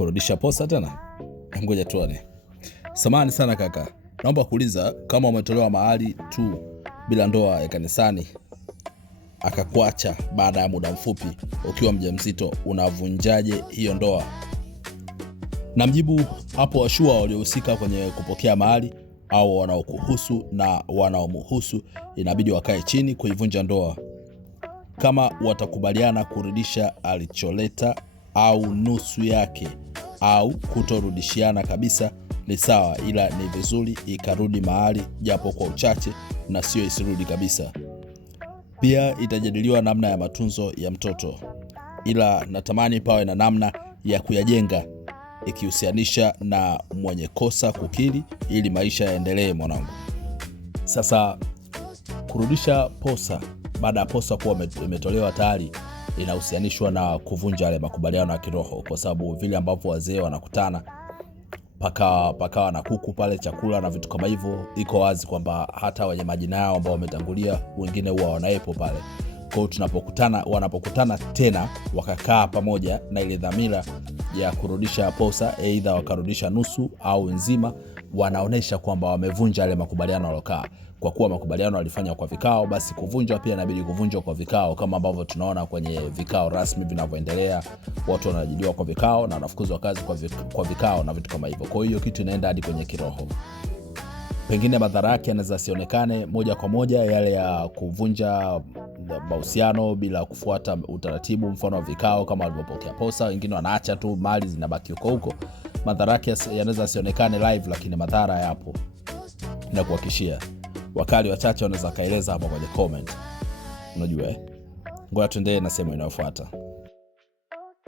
Kurudisha posa tena? Ngoja tuone. Samahani sana kaka, naomba kuuliza, kama umetolewa mahali tu bila ndoa ya kanisani akakuacha baada ya muda mfupi ukiwa mjamzito, unavunjaje hiyo ndoa? Namjibu hapo, washua waliohusika kwenye kupokea mahali au wanaokuhusu na wanaomhusu inabidi wakae chini kuivunja ndoa. Kama watakubaliana kurudisha alicholeta au nusu yake au kutorudishiana kabisa ni sawa, ila ni vizuri ikarudi mahali japo kwa uchache na sio isirudi kabisa. Pia itajadiliwa namna ya matunzo ya mtoto, ila natamani pawe na namna ya kuyajenga ikihusianisha na mwenye kosa kukiri ili maisha yaendelee mwanangu. Sasa kurudisha posa baada ya posa kuwa imetolewa tayari inahusianishwa na kuvunja yale makubaliano ya kiroho, kwa sababu vile ambavyo wazee wanakutana pakawa na kuku pale, chakula na vitu kama hivyo, iko wazi kwamba hata wenye majina yao ambao wametangulia wengine huwa wanaepo pale. Kwa hiyo wanapokutana tena wakakaa pamoja na ile dhamira ya kurudisha posa, aidha wakarudisha nusu au nzima, wanaonesha kwamba wamevunja yale makubaliano walokaa. Kwa kuwa makubaliano walifanya kwa vikao, basi kuvunjwa pia inabidi kuvunjwa kwa vikao, kama ambavyo tunaona kwenye vikao rasmi vinavyoendelea, watu wanajadiliwa kwa vikao na wanafukuzwa kazi kwa vikao na vitu kama hivyo. Kwa hiyo kitu inaenda hadi kwenye kiroho. Pengine madhara yake yanaweza sionekane moja kwa moja, yale ya kuvunja mahusiano bila kufuata utaratibu, mfano wa vikao kama walivyopokea posa, wengine wanaacha tu mali zinabaki huko. Madhara yake yanaweza sionekane live, lakini madhara yapo na kuhakikishia. Wakali wachache wanaweza kaeleza hapo kwenye comment. Unajua ngoja tuendelee na sehemu inayofuata.